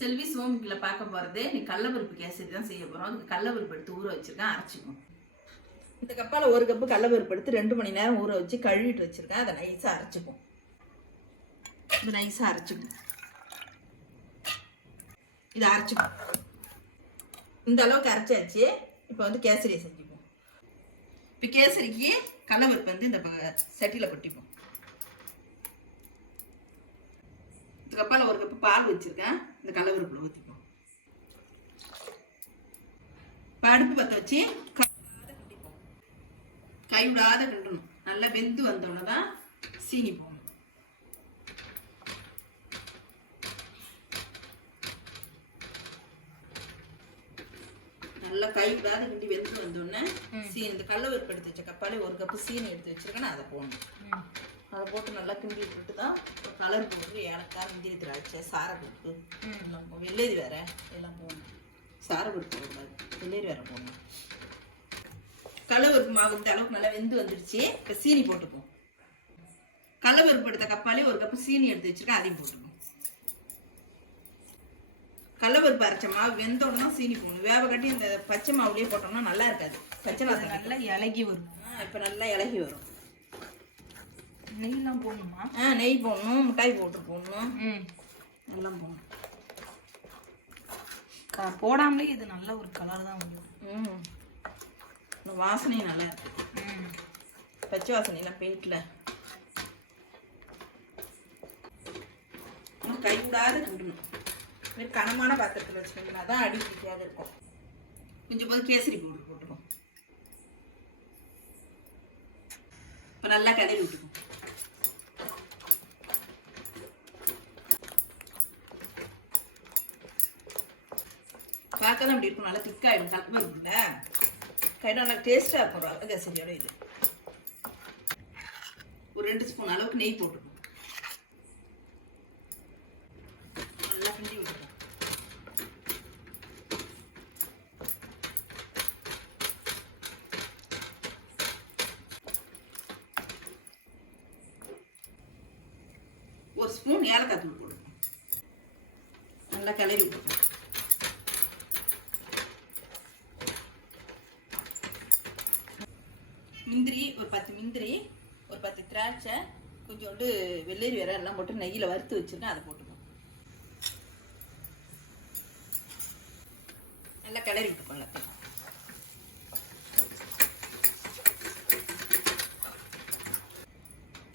செல்வி சோமிக்குள்ள பார்க்க போறது நீ கடலப்பருப்பு கேசரி தான் செய்ய போறோம். அதுக்கு கடலப்பருப்பு எடுத்து ஊற வச்சிருக்கேன், அரைச்சிக்கும். இந்த கப்பால 1 கப்பு கடலப்பருப்பு எடுத்து 2 மணி நேரம் ஊற வச்சு கழுவிட்டு வச்சிருக்கேன். அதை நைஸா அரைச்சிக்கும். இது நைஸா அரைச்சிக்கும். இதை அரைச்சிக்கும். இந்த அளவுக்கு அரைச்சாச்சு. இப்போ வந்து கேசரியை செஞ்சுப்போம். இப்போ கேசரிக்கு கடலப்பருப்பு வந்து இந்த சட்டியில கொட்டிப்போம். இந்த கப்பால 1 கப்பு பால் வச்சிருக்கேன். இந்த கடலப்பருப்புல ஊற்றிப்போம். அடுப்பு பற்ற வச்சு கை விடாத கிண்டணும். நல்லா வெந்து வந்தோடனே தான் சீனி போடணும். நல்லா கை விடாத கிண்டி வெந்து வந்தோடனே சீனி, இந்த கடலப்பருப்பு எடுத்து வச்ச கப்பாலே 1 கப்பு சீனி எடுத்து வச்சிருக்கேன். அதை போடணும். அதை போட்டு நல்லா கிண்டி விட்டுட்டு தான் கலர் போட்டு ஏலக்காய், முந்திரி திராட்சை, சாரப்பருப்பு, வெள்ளரி வேற எல்லாம் போடணும். சாரப்பருப்பு போடக்கூடாது, வெள்ளரி வேற போடணும். கடலப்பருப்பு மாவு இந்த அளவுக்கு நல்லா வெந்து வந்துருச்சு. இப்போ சீனி போட்டுப்போம். கடலப்பருப்பு எடுத்த கப்பாலே 1 கப்பு சீனி எடுத்து வச்சிருக்கேன், அதையும் போட்டுப்போம். கடலப்பருப்பு அரைச்ச மாவு வெந்த உடனே சீனி போடணும். வேவ கட்டி இந்த பச்சை மாவுலேயே போட்டோம்னா நல்லா இருக்காது. பச்சை மாவு நல்லா இலகி வரும். இப்போ நல்லா இலகி வரும். நெய்லாம் போடணுமா? நெய் போடணும், மிட்டாய் போட்டு போடணும், எல்லாம் போடணும். போடாமலே இது நல்ல ஒரு கலர் தான் வருது. வாசனையும் நல்லா இருக்கு. பச்சை வாசனைலாம் போயிட்டுல கை விடாத கிண்டணும். கனமான பாத்திரத்தில் வச்சுக்கணும்னா தான் அடி பிடிக்காத இருக்கும். கொஞ்சம் போது கேசரி பவுடர் போட்டுக்கும். இப்போ நல்லா கதறி விட்டுக்கும். பார்க்க தான் அப்படி இருக்கும். நல்லா திக்காயிடும். தப்பு இருக்குல்ல, கையில் நல்லா டேஸ்ட்டாக இருக்கும். ரவை கேசரியோட இது ஒரு 2 ஸ்பூன் அளவுக்கு நெய் போட்டுக்கும். நல்லா கிண்டி விட்டுக்கும். ஒரு ஸ்பூன் ஏலக்காய் தூள் போட்டுக்கும். நல்லா கிளறி விட்டுக்கும். முந்திரி ஒரு 10 முந்திரி, ஒரு 10 திராட்சை, கொஞ்சோண்டு வெள்ளரி வேற எல்லாம் போட்டு நெய்யில் வறுத்து வச்சுருக்கேன். அதை போட்டுப்போம். நல்லா கிளறி விட்டுப்போம். எல்லாத்தையும்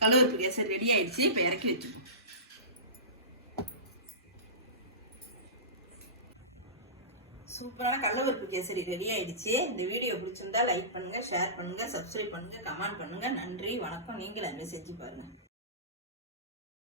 கடலப்பருப்பு கேசரி ரெடி ஆயிடுச்சு. இப்போ இறக்கி வச்சுப்போம். சூப்பரான கடலப்பருப்பு கேசரி ரெடி ஆயிடுச்சு. இந்த வீடியோ பிடிச்சிருந்தா லைக் பண்ணுங்க, ஷேர் பண்ணுங்க, சப்ஸ்கிரைப் பண்ணுங்க, கமெண்ட் பண்ணுங்க. நன்றி, வணக்கம். நீங்களும் அதுமாதிரி செஞ்சு பாருங்க.